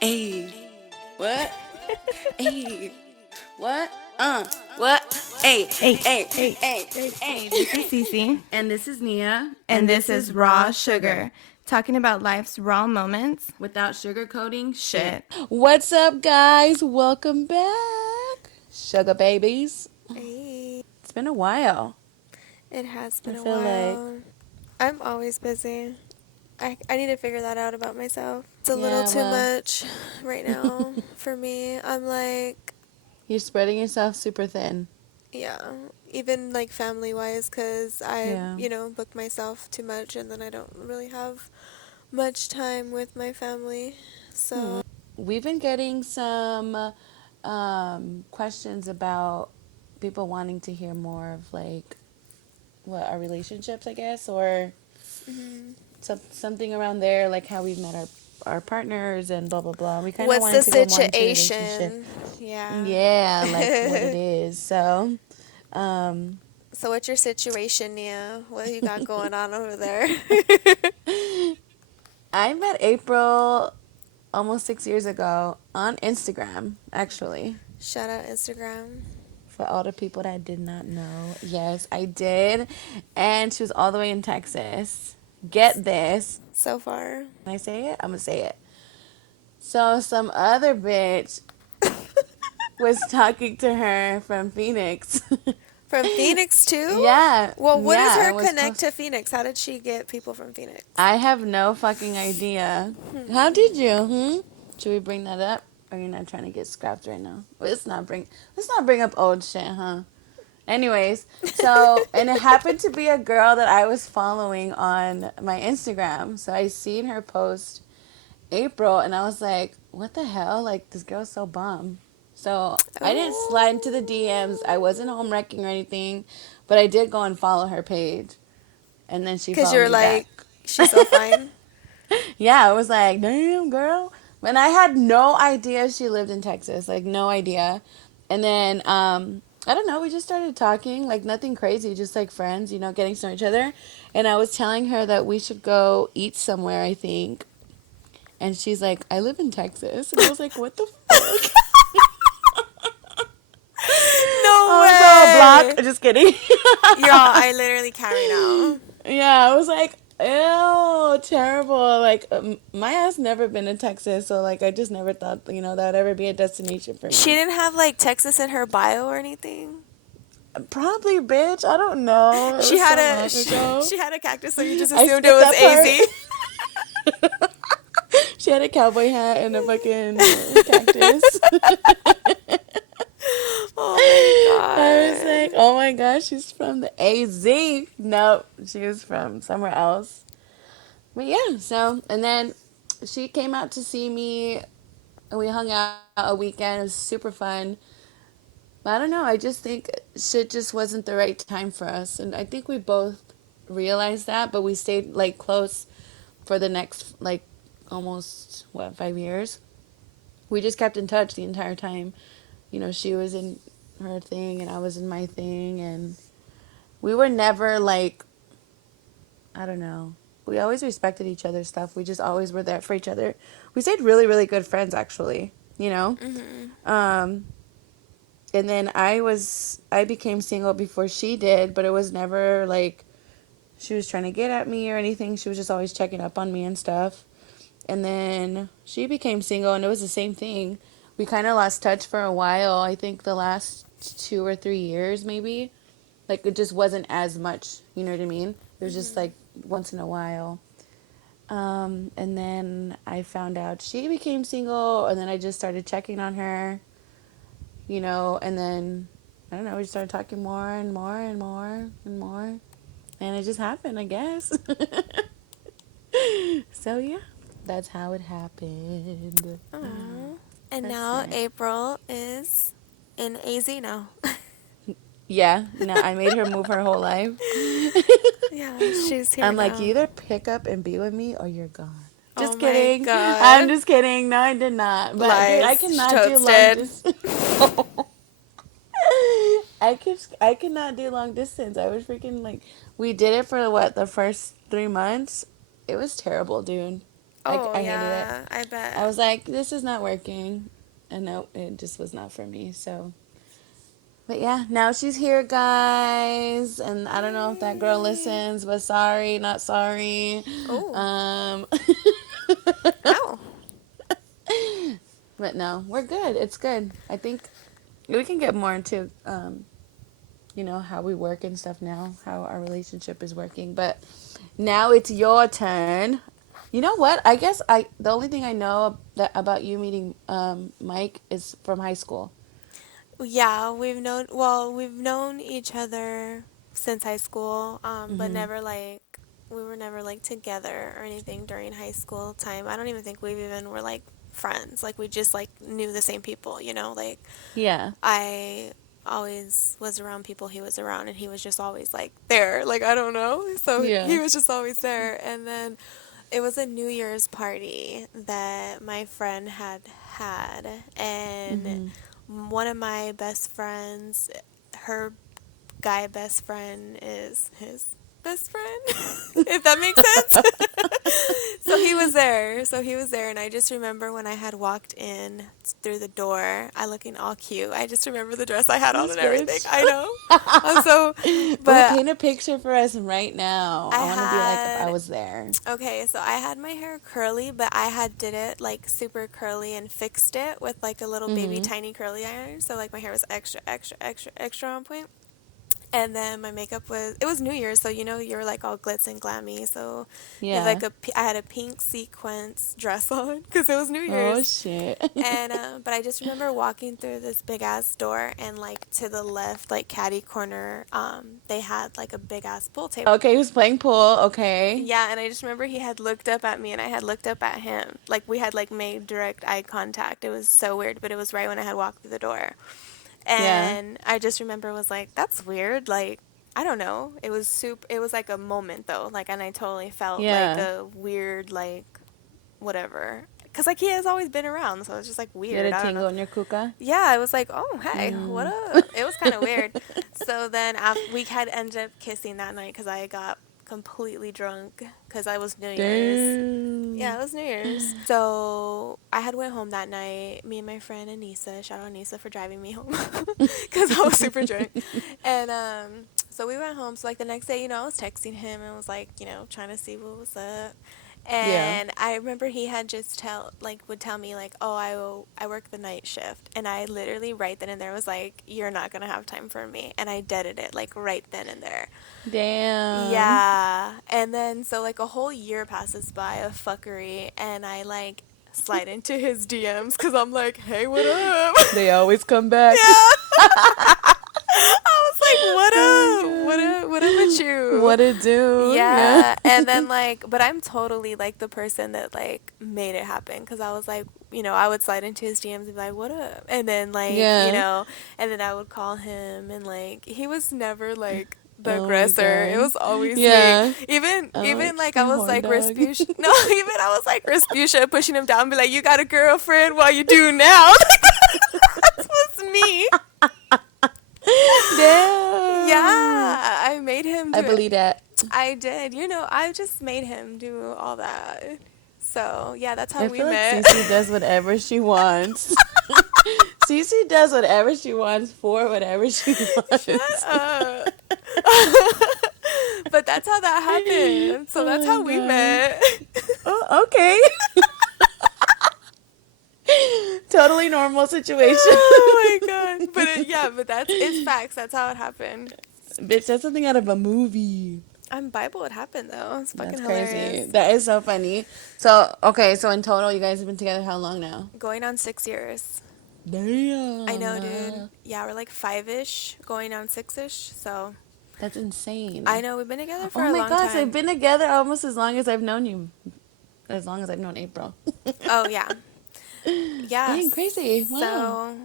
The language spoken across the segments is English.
Hey, what? Hey, what? What? Hey, Hey, hey, hey, hey, hey, hey. this is CeCe. And this is Nia. And this is Raw Sugar, talking about life's raw moments. Without sugarcoating Shit. What's up, guys? Welcome back, sugar babies. Hey, It's been a while. it has I been a feel like, while. I'm always busy. I need to figure that out about myself. It's a little yeah, too well, much right now for me. I'm like, you're spreading yourself super thin. yeah, even like family wise, because I, Yeah. book myself too much and then I don't really have much time with my family. So, We've been getting some questions about people wanting to hear more of like what our relationships, I guess, or mhm. something around there, like how we've met our partners and blah blah blah. We kind of What's wanted the to go more into relationship. situation? Yeah. Yeah, like what it is. So, um, So, what's your situation, Nia? What you got going on over there? I met April almost 6 years ago on Instagram, actually. Shout out Instagram. For all the people that did not know, yes, I did. And she was all the way in Texas. Get this. So far. Can I say it? I'm going to say it. So some other bitch was talking to her from Phoenix. From Phoenix too? Yeah. Well, what is Yeah. her It was connect to Phoenix? How did she get people from Phoenix? I have no fucking idea. How did you? Should we bring that up? Or you're not trying to get scrapped right now? Let's not bring up old shit, huh? Anyways, so, and it happened to be a girl that I was following on my Instagram. So I seen her post April and I was like, what the hell? Like, this girl's so bum. So I didn't slide into the DMs. I wasn't home wrecking or anything, but I did go and follow her page. And then she Because followed you're me back. like, she's so fine. Yeah, I was like, damn, girl. And I had no idea she lived in Texas. Like, no idea. And then, I don't know, we just started talking, like, nothing crazy, just like friends, getting to know each other. And I was telling her that we should go eat somewhere, I think. And she's like, I live in Texas. And I was like, what the fuck? No I was all way. blocked. Just kidding. Y'all, I literally carry now. Yeah, I was like, ew, terrible. Like, my ass never been to Texas, so like, I just never thought, that would ever be a destination for She me. didn't have like Texas in her bio or anything. Probably, bitch. I don't know. It She was had so a long ago. she had a cactus, so you just I assumed it skipped was that AZ. part. She had a cowboy hat and a fucking cactus. Oh my I was like, god. oh my gosh, she's from the AZ. Nope, she was from somewhere else. But yeah, so, and then she came out to see me and we hung out a weekend. It was super fun. But I don't know. I just think shit just wasn't the right time for us. And I think we both realized that, but we stayed like close for the next like almost, 5 years. We just kept in touch the entire time. She was in her thing and I was in my thing. And we were never like, I don't know. We always respected each other's stuff. We just always were there for each other. We stayed really, really good friends, actually. Mhm. Um, and then I became single before she did, but it was never like she was trying to get at me or anything. She was just always checking up on me and stuff. And then she became single and it was the same thing. We kind of lost touch for a while. I think the last 2 or 3 years maybe. Like it just wasn't as much, you know what I mean? It was just like once in a while. And then I found out she became single and then I just started checking on her, and then I don't know, we started talking more and more and more and more. And it just happened, I guess. So yeah, that's how it happened. Aw. And That's now it. April is in AZ now. Yeah, I made her move her whole life. Yeah, she's here I'm like, now. you either pick up and be with me or you're gone. Oh Just my kidding. I'm god. just kidding. No, I did not. But dude, I Lies. She cannot do long toasted. distance. I cannot do long distance. I was freaking like, we did it for what, the first 3 months. It was terrible, dude. Oh, I hated it. yeah, I I bet. was like, this is not working. And no, it just was not for me. So, but yeah, now she's here, guys. And I don't know if that girl Yay. listens, but sorry, not sorry. Oh, Um, ow. but no, we're good. It's good. I think we can get more into, how we work and stuff now, how our relationship is working. But now it's your turn. You know what? I guess the only thing I know that about you meeting Mike is from high school. Yeah, we've known each other since high school, but Mm-hmm. never like, we were never like together or anything during high school time. I don't even think we even were like friends. Like we just like knew the same people, like Yeah. I always was around people he was around, and he was just always like there. Like I don't know. So Yeah. he was just always there. And then it was a New Year's party that my friend had, and Mm-hmm. one of my best friends, her guy best friend is his best friend, if that makes sense. So he was there, and I just remember when I had walked in through the door, I looking all cute. I just remember the dress I had on This and everything. bitch. I know. So, Ooh, but paint a picture for us right now. I I want to be like if I had was there. okay, so I had my hair curly, but I had did it like super curly and fixed it with like a little baby Mm-hmm. tiny curly iron. So like my hair was extra, extra, extra, extra on point. And then my makeup it was New Year's, so you're like all glitz and glammy. So you have Yeah. I had a pink sequence dress on because it was New Oh Year's. shit. And but I just remember walking through this big ass door, and like to the left, like caddy corner, they had like a big ass pool table. Okay, who's playing pool? Okay. Yeah, and I just remember he had looked up at me and I had looked up at him. Like we had like made direct eye contact. It was so weird, but it was right when I had walked through the door. Yeah. And I just remember was like, that's weird. Like I don't know. It was like a moment though. Like, and I totally felt like Yeah. a weird like whatever. Cuz like he has always been around, so it's just like You had weird. a I don't know. tingle in your kuka? Yeah, I was like, "Oh, hey, what Mm. up?" It was kind of weird. So then we had ended up kissing that night because I got completely drunk because I was New Year's. Yeah, Damn. it was New Year's. So I had went home that night. Me and my friend Anissa, shout out Anissa for driving me home because I was super drunk. And so we went home. So like the next day, I was texting him and was like, trying to see what was up. Yeah. And I remember he had just would tell me like, oh, I work the night shift, and I literally right then and there was like, you're not gonna have time for me, and I deaded it like right then and there. Damn. Yeah, and then so like a whole year passes by of fuckery, and I like slide into his DMs because I'm like, hey, what up? They always come back. Yeah. I was like, what Oh up? What my up? What up with god. you? What it do? Yeah. Yeah. And then, like, but I'm totally like the person that like made it happen because I was like, I would slide into his DMs and be like, what up? And then, like, Yeah. and then I would call him, and like, he was never like, the Oh my aggressor. It god. was always me. Yeah. Even like I You was horn like dog. Rasputia. No, even I was like Rasputia pushing him down, and be like, "You got a girlfriend? What you do now?" That was me. Damn. Yeah, I made him I do it. believe that. I did. I just made him do all that. So, yeah, that's how I we feel like met. Cece does whatever she wants. Cece does whatever she wants for whatever she Shut wants. up. But that's how that happened. So that's Oh how my we god. met. Oh, okay. Totally normal situation. Oh my god. But yeah, but it's facts. That's how it happened. Bitch, that's something out of a movie. I'm Bible it happened though. It's fucking That's crazy. hilarious. That is so funny. So, okay, so in total, you guys have been together how long now? Going on 6 years. I Damn. know, dude. Yeah, we're like 5-ish, going on 6-ish. So That's insane. I know we've been together for Oh a my long gosh, they've time. been together almost as long as I've known you. As long as I've known April. Oh yeah. Yeah. Dang, crazy. Wow. So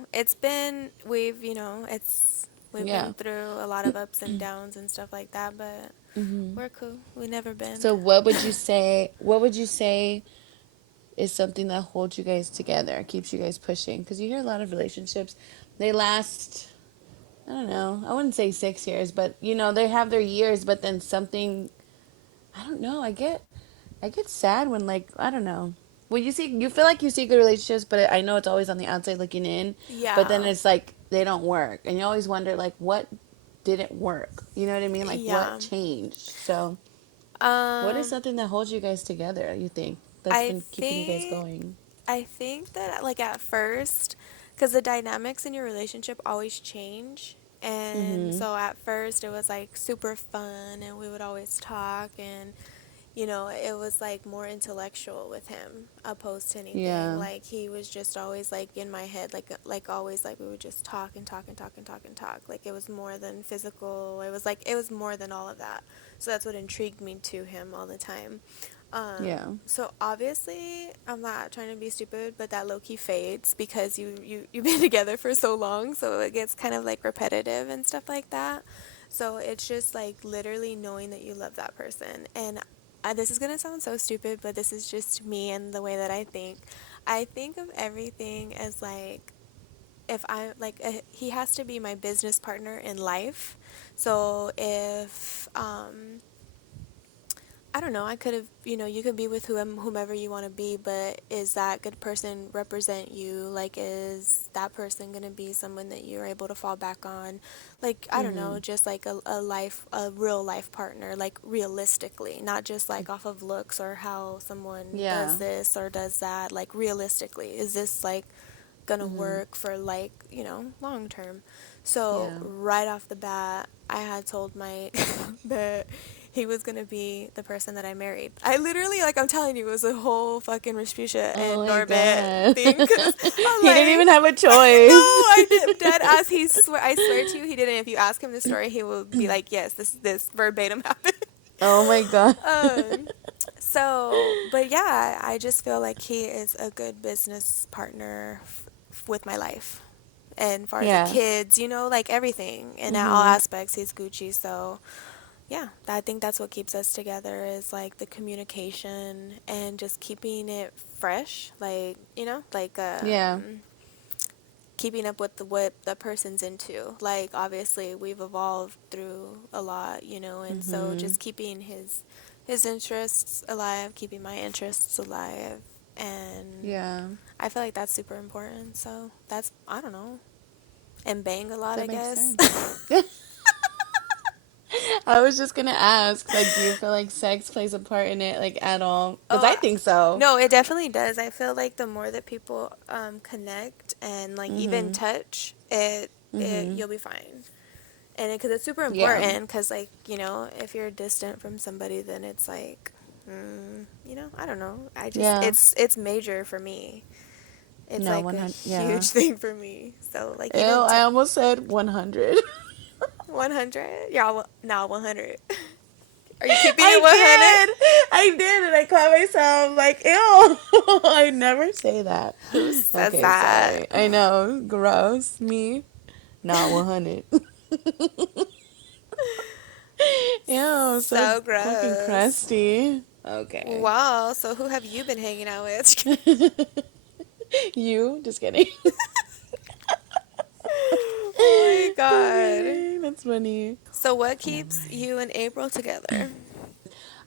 we've Yeah. been through a lot of ups and downs and stuff like that, but Hmm. we're cool. We never been. So what would you say is something that holds you guys together, keeps you guys pushing? Because you hear a lot of relationships, they last, I don't know, I wouldn't say 6 years, but they have their years, but then something, I don't know, I I get sad when, like, I don't know. When you feel like you see good relationships, but I know it's always on the outside looking in. But then Yeah. it's like they don't work, and you always wonder like what didn't work. You know what I mean? Like what Yeah. changed. So, what is Um, something that holds you guys together? You think that's I been keeping you guys think going? I think that like at first, because the dynamics in your relationship always change. And Mm-hmm. so at first it was like super fun and we would always talk and it was like more intellectual with him opposed to anything. Yeah. Like he was just always like in my head, like always like we would just talk and talk and talk and talk and talk. Like it was more than physical. It was more than all of that. So that's what intrigued me to him all the time. Yeah. So obviously I'm not trying to be stupid, but that low key fades because you've been together for so long, so it gets kind of like repetitive and stuff like that. So it's just like literally knowing that you love that person. And this is gonna sound so stupid, but this is just me and the way that I think. I think of everything as like if I like he has to be my business partner in life. So if I don't know. I could have, you could be with whomever you want to be, but is that good person represent you? Like, is that person going to be someone that you're able to fall back on? Like, I don't Mm-hmm. know, just like a real life partner, like realistically, not just like off of looks or how someone does Yeah. this or does that. Like, realistically, is this like gonna Mm-hmm. work for like long term? So Yeah. right off the bat I had told my that he was gonna be the person that I married. I literally, like, I'm telling you, it was a whole fucking Respucia Oh and my Norbit god. thing because I'm He didn't even like, have a no, choice. I did dead ass. I swear to you, he didn't. If you ask him the story, he will be like, yes, this verbatim happened. Oh my god. um, so, but yeah, I just feel like he is a good business partner with my life. And far as the Yeah. kids, like everything in all Mm-hmm. aspects, he's Gucci. So, yeah, I think that's what keeps us together is like the communication and just keeping it fresh. Like, like Yeah. keeping up with what the person's into. Like, obviously, we've evolved through a lot, and so Mm-hmm. just keeping his interests alive, keeping my interests alive, and Yeah. I feel like that's super important. So that's, I don't know, and bang a lot, That I makes guess. sense. I was just gonna ask, like, do you feel like sex plays a part in it, like, at all? Because Oh, I think so. no, it definitely does. I feel like the more that people connect and like even Mm-hmm. touch it Mm-hmm. you'll be fine. And because it's super Yeah. important, because like if you're distant from somebody, then it's like, I don't know. I just Yeah. it's major for me. It's No, like a 100. Yeah. huge thing for me. So like Ew, even I almost said 100. 100, yeah, no, 100. Are you keeping I it 100? did. I did, and I caught myself like, ew. I never say that. Who says Okay, that? sorry. I know, gross. Me, not 100. Ew, so So fucking gross. crusty. Okay. Wow, so who have you been hanging out with? You? Just kidding. Oh my Just god. kidding. That's funny. So what Yeah, keeps right. you and April together?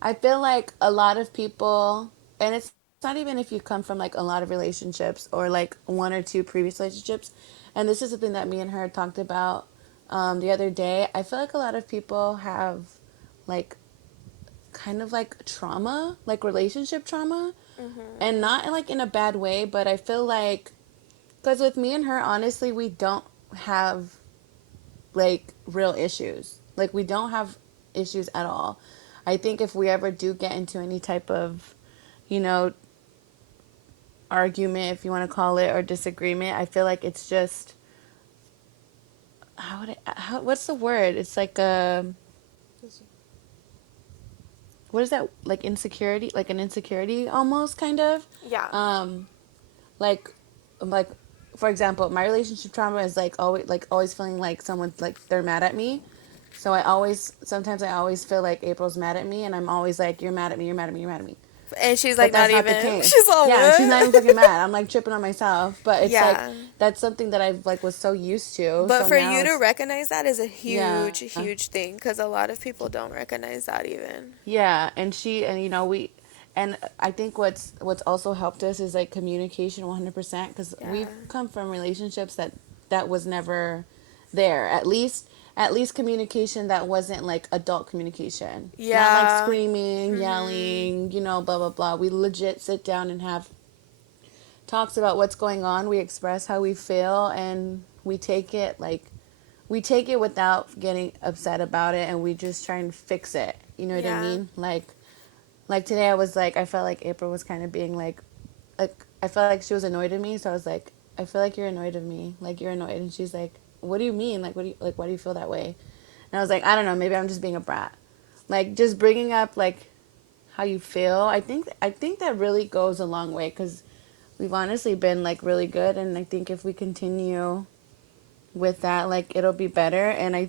I feel like a lot of people, and it's not even if you come from like a lot of relationships or like one or two previous relationships, and this is the thing that me and her talked about the other day. I feel like a lot of people have like kind of like trauma, like relationship trauma, and Mhm. not like in a bad way, but I feel like because with me and her, honestly, we don't have like real issues. Like we don't have issues at all. I think if we ever do get into any type of, you know, argument, if you want to call it, or disagreement, I feel like it's just what's the word? It's like what is that, like insecurity, like an insecurity almost kind of, Yeah. um like like for example, my relationship trauma is like always feeling like someone's like they're mad at me. So I always feel like April's mad at me, and I'm always like, you're mad at me, you're mad at me, you're mad at me. And she's But like not that's not the even. case. She's all Yeah, and she's not even what? fucking mad. I'm like tripping on myself, but it's like Yeah. that's something that I've like was so used to. But So for now you to it's recognize that is a yeah. huge thing because a lot of people don't recognize that even. Yeah, and she and you know we and I think what's also helped us is like communication 100%, because Yeah. we've come from relationships that was never there. At least communication that wasn't like adult communication, not like Yeah. screaming, Mhm. yelling, blah blah blah. We legit sit down and have talks about what's going on. We express how we feel, and we take it without getting upset about it, and we just try and fix it. You know what I Yeah. mean? Like today, I was like, I felt like April was kind of being like I felt like she was annoyed at me. So I was like, I feel like you're annoyed of me. Like you're annoyed, and she's like, what do you mean? Like why do you feel that way? And I was like, I don't know. Maybe I'm just being a brat. Like just bringing up like how you feel. I think that really goes a long way, because we've honestly been like really good, and I think if we continue with that, like it'll be better. And I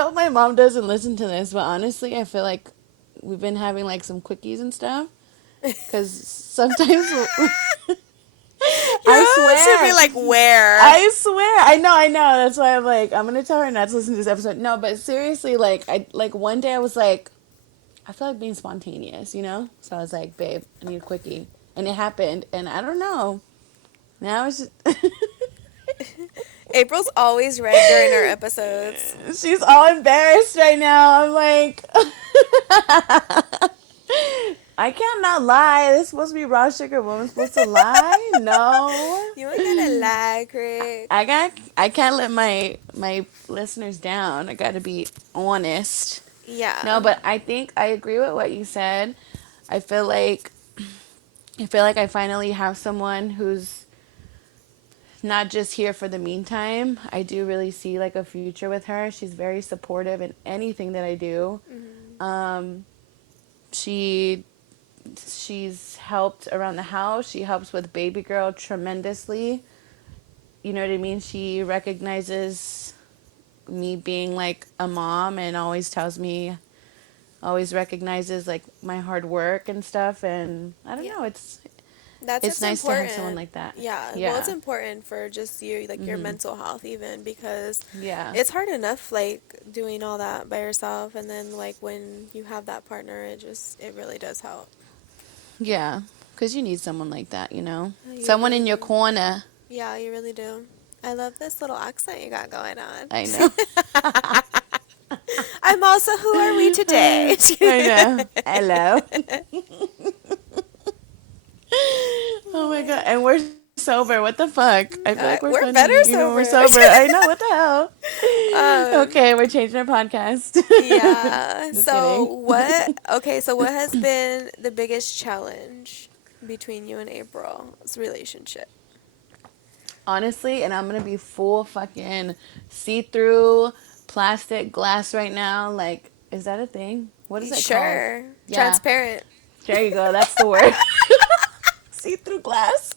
hope my mom doesn't listen to this, but honestly, I feel like we've been having like some quickies and stuff, because sometimes Your I mom should be swear, like, where? I know. That's why I'm like, I'm gonna tell her not to listen to this episode. No, but seriously, like one day I was like, I feel like being spontaneous. So I was like, babe, I need a quickie, and it happened, and I don't know. Now it's just. April's always right during our episodes. She's all embarrassed right now. I'm like, I can't not lie. This is supposed to be raw sugar. Woman's supposed to lie? No. You ain't gotta lie, Craig. I can't let my listeners down. I got to be honest. Yeah. No, but I think I agree with what you said. I feel like I finally have someone who's not just here for the meantime. I do really see like a future with her. She's very supportive in anything that I do. Mhm. Um, she she's helped around the house. She helps with baby girl tremendously. You know what I mean? She recognizes me being like a mom, and always recognizes like my hard work and stuff. And I don't Yeah. know, That's it's what's nice to have someone important. like that. Yeah. Well, it's Yeah. important for just you, like your Mhm. mental health, even because Yeah. it's hard enough, like doing all that by yourself, and then like when you have that partner, it really does help. Yeah. Cuz you need someone like that. You Someone really in your do. corner. Yeah, you really do. I love this little accent you got going on. I know. I'm also, who are we today? I know. Hello. Oh Oh my my god. And we're sober. What the fuck? I feel like we're we're funny. better We're sober. sober. I know. What the hell? um, Okay, we're changing our podcast. yeah. Just kidding. So what has been the biggest challenge between you and April's relationship? Honestly, and I'm gonna be full fucking see-through plastic glass right now. Like, is that a thing? What is it called? Sure. Yeah, Transparent. there you go. That's the word. See-through glass.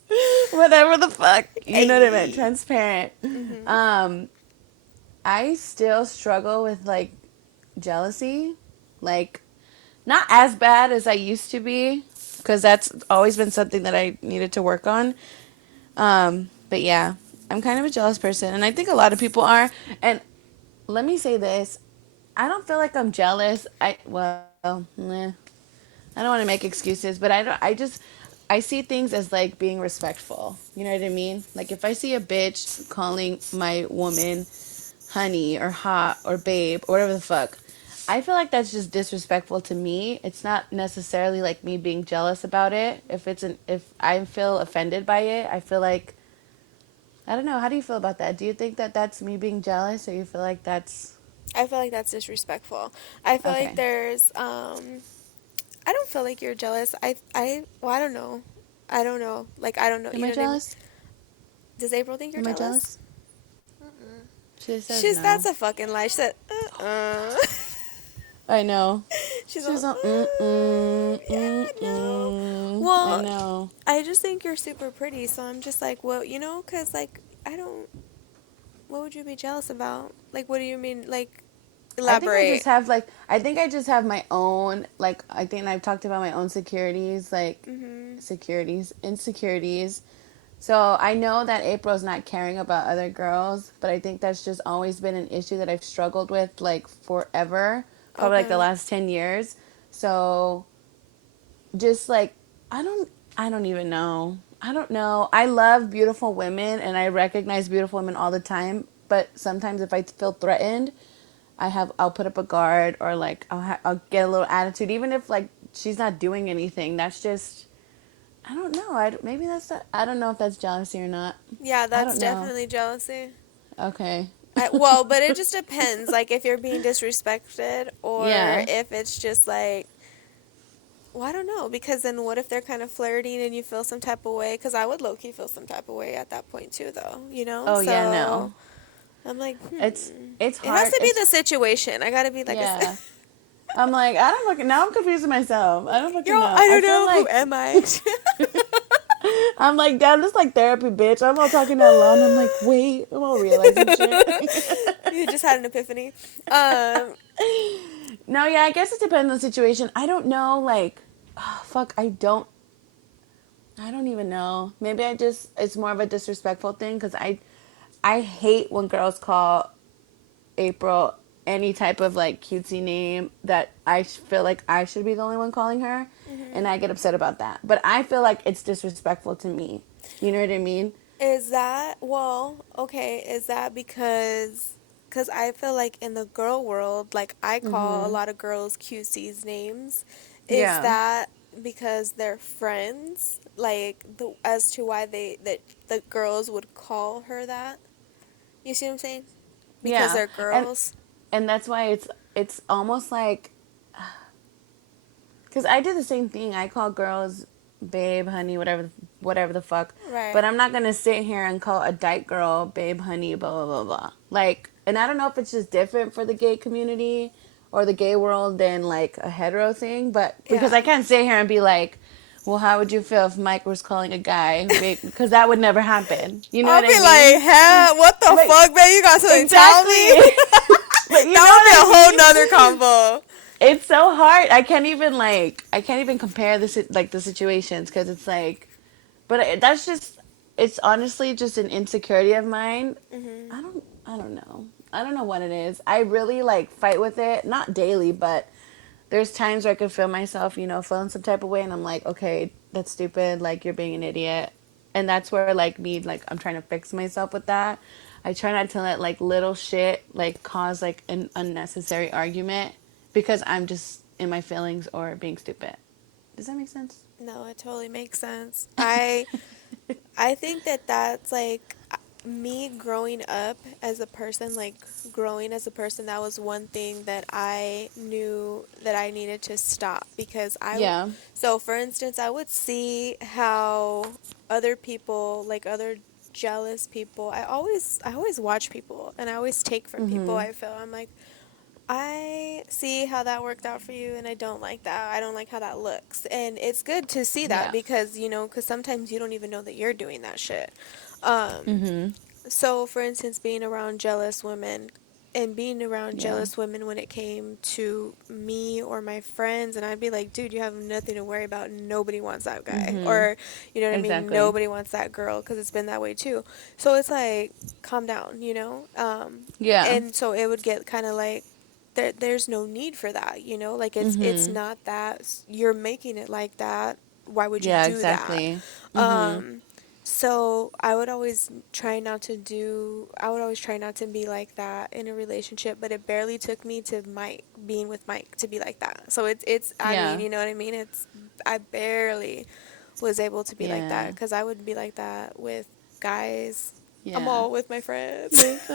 Whatever the fuck. You know what I meant. Hey. Transparent. Mhm. Um, I still struggle with like jealousy. Like, not as bad as I used to be, because that's always been something that I needed to work on. But yeah, I'm kind of a jealous person, and I think a lot of people are. And let me say this: I don't feel like I'm jealous. I don't want to make excuses, but I see things as like being respectful. You know what I mean? Like if I see a bitch calling my woman honey or hot or babe or whatever the fuck, I feel like that's just disrespectful to me. It's not necessarily like me being jealous about it. If I feel offended by it, I feel like I don't know. How do you feel about that? Do you think that that's me being jealous, or you feel like that's I feel like that's disrespectful. I feel like okay? there's I don't feel like you're jealous. I don't know. I don't know. Like I don't know. Am You I know what I mean? jealous? Does April think you're Am I jealous? jealous? Mm-mm. She says She's That's no. a fucking lie. She said, I know. She's all, She's all yeah, no. I Well, know. I just think you're super pretty, so I'm just like, well, because like I don't. What would you be jealous about? Like, what do you mean? Like, elaborate. I think I just have my own like I think I've talked about my own securities, like Mhm. insecurities. So I know that April's not caring about other girls, but I think that's just always been an issue that I've struggled with like forever, probably like the Okay. last 10 years. So just like I don't I don't even know. I don't know. I love beautiful women and I recognize beautiful women all the time, but sometimes if I feel threatened, I'll put up a guard or like I'll get a little attitude even if like she's not doing anything. That's just I don't know. Maybe I don't know if that's jealousy or not. Yeah, I that's don't know. definitely jealousy. Okay. Well, but it just depends. Like, if you're being disrespected or Yeah. if it's just like, well, I don't know. Because then what if they're kind of flirting and you feel some type of way? Because I would low key feel some type of way at that point too, though. You know? Oh yeah, So no. I'm like, It's It has hard. to be It's the situation. I gotta be like, yeah. I'm like, I don't fucking now I'm confusing myself. I don't fucking girl, know. I I don't feel know. Who like am I? I'm like, damn, this is like therapy, bitch. I'm all talking that alone. I'm like, wait, I'm all realizing shit. You just had an epiphany. No, yeah, I guess it depends on the situation. I don't know, like, oh, fuck, I don't even know. Maybe it's more of a disrespectful thing because I hate when girls call April any type of like cutesy name that I feel like I should be the only one calling her, and I get upset about that. But I feel like it's disrespectful to me. You know what I mean? Is that, well, okay, is that because I feel like in the girl world, like I call a lot of girls QC's names. Is Yeah. that because they're friends? Like, as to why that the girls would call her that? You see what I'm saying? Because Yeah. they're And girls? that's why it's almost like because I do the same thing. I call girls babe, honey, whatever the fuck. Right. But I'm not gonna sit here and call a dyke girl babe, honey, blah blah blah blah. Like, and I don't know if it's just different for the gay community or the gay world than like a hetero thing, but because I Yeah. can't sit here and be like, well, how would you feel if Mike was calling a guy babe? Because that would never happen. You know I'll what I be like, mean? hell, what the But fuck, man? You got something to tell me? exactly. But you know That would be what I a whole mean? nother combo. It's so hard. I can't even compare the situations because it's like, but that's just it's honestly just an insecurity of mine. Hmm. I don't know. I don't know what it is. I really like fight with it, not daily, but there's times where I could feel myself, feeling some type of way, and I'm like, okay, that's stupid. Like you're being an idiot, and that's where like me, like I'm trying to fix myself with that. I try not to let like little shit like cause like an unnecessary argument because I'm just in my feelings or being stupid. Does that make sense? No, it totally makes sense. I think that that's like me growing up as a person, like growing as a person, that was one thing that I knew that I needed to stop because Yeah. so for instance, I would see how other people, like other jealous people, I always watch people and I always take from people. Mhm. I feel I'm like, I see how that worked out for you, and I don't like that. I don't like how that looks. And it's good to see that Yeah. because, because sometimes you don't even know that you're doing that shit. Um, Mhm. so, for instance, being around jealous women and being around Yeah. jealous women when it came to me or my friends, and I'd be like, dude, you have nothing to worry about. Nobody wants that guy. Mhm. Or, you know what I mean? Exactly. Nobody wants that girl because it's been that way too. So it's like, calm down, you know? Yeah. And so it would get kind of like, there's no need for that, like it's Mhm. not that you're making it like that. Why would you Yeah, do that? exactly. Mhm. um so I would always try not to be like that in a relationship, but it barely took me to Mike being with Mike to be like that. So it's I mean, Yeah. you know what I mean, it's I barely was able to be like that Yeah. because I would be like that with guys. I'm Yeah. all with my friends. With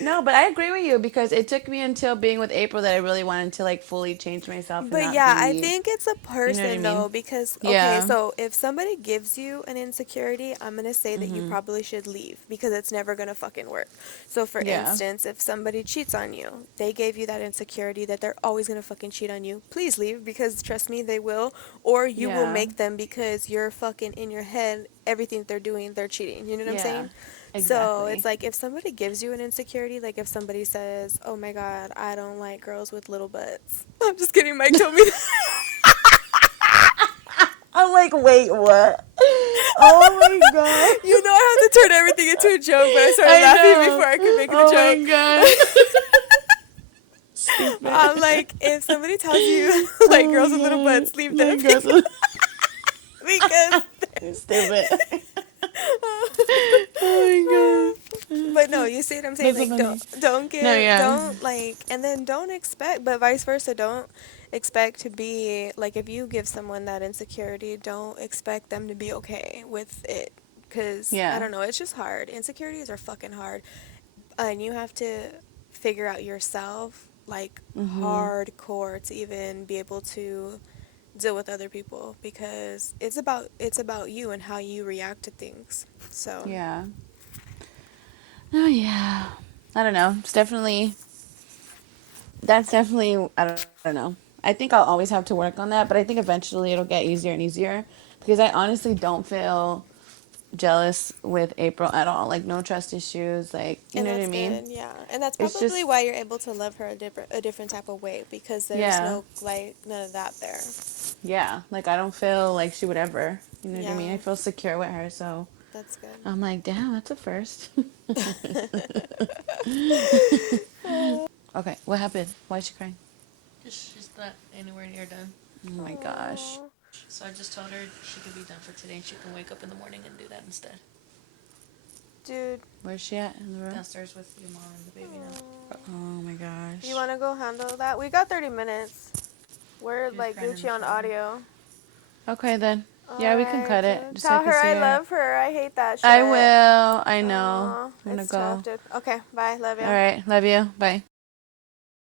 No, but I agree with you because it took me until being with April that I really wanted to like fully change myself and But not yeah, I be, think it's a you know what I person mean? though, because okay, Yeah. so if somebody gives you an insecurity, I'm gonna say that you Mhm. probably should leave because it's never gonna fucking work. So for Yeah. instance, if somebody cheats on you, they gave you that insecurity that they're always gonna fucking cheat on you. Please leave because trust me, they will, or you will Yeah. make them because you're fucking in your head. Everything that they're doing, they're cheating. You know what I'm Yeah. saying? So it's Exactly. like if somebody gives you an insecurity, like if somebody says, "Oh my God, I don't like girls with little butts." I'm just kidding. Mike told me that. I'm like, wait, what? Oh my god. You know I have to turn everything into a joke, but I started I laughing before know. I could make the Oh my joke. god. Stupid. Like, if somebody tells you, like, Oh girls my with little god. butts, leave them. Like girls with Because stupid. Oh my god. but no, you see what I'm saying? That's so Like, funny. No, yeah. don't like, and then don't expect, but vice versa, don't expect to be like, if you give someone that insecurity, don't expect them to be okay with it, because I Yeah. don't know, it's just hard. Insecurities are fucking hard, and you have to figure out yourself, like, Mhm. hardcore to even be able to deal with other people, because it's about you and how you react to things. So Yeah. Oh yeah. I don't know. It's definitely that's definitely I don't know. I think I'll always have to work on that, but I think eventually it'll get easier and easier because I honestly don't feel jealous with April at all. Like no trust issues, like you and know what I that's mean? good, yeah. And that's It's probably just why you're able to love her a different type of way, because there's yeah. no, like, none of that there. Yeah. Like I don't feel like she would ever, you know what I mean? I Yeah, feel secure with her, so that's good. I'm like, damn, that's a first. Okay, what happened? Why is she crying? Because she's not anywhere near done. Oh my gosh. Aw. So I just told her she could be done for today and she can wake up in the morning and do that instead. Dude, Where's she at in the room? Downstairs with your mom and the baby now. Oh my you gosh. want to go handle that? We got 30 minutes. We're, She was like, crying in the Gucci on shower. audio. Okay then. All Yeah, we can right. cut it just so I Tell can her see I her. love her. I hate that I shit. will. I know. Oh, I'm gonna it's tough, go. dude. Okay, bye. Love All ya. right. Love you. Bye.